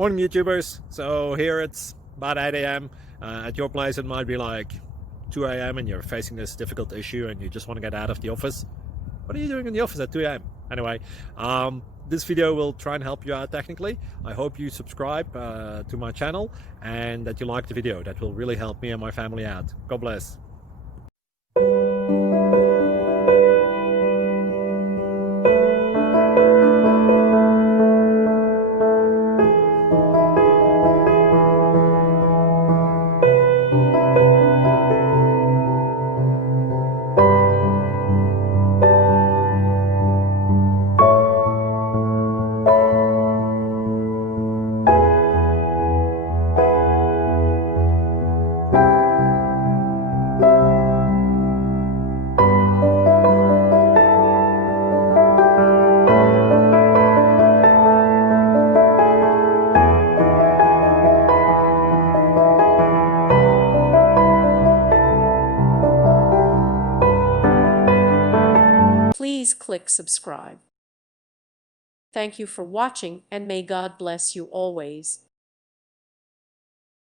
Morning YouTubers. So here it's about 8 a.m. At your place it might be like 2 a.m. and you're facing this difficult issue and you just want to get out of the office. What are you doing in the office at 2 a.m.? Anyway, this video will try and help you out technically. I hope you subscribe to my channel and that you like the video. That will really help me and my family out. God bless. Please click subscribe. Thank you for watching, and may God bless you always.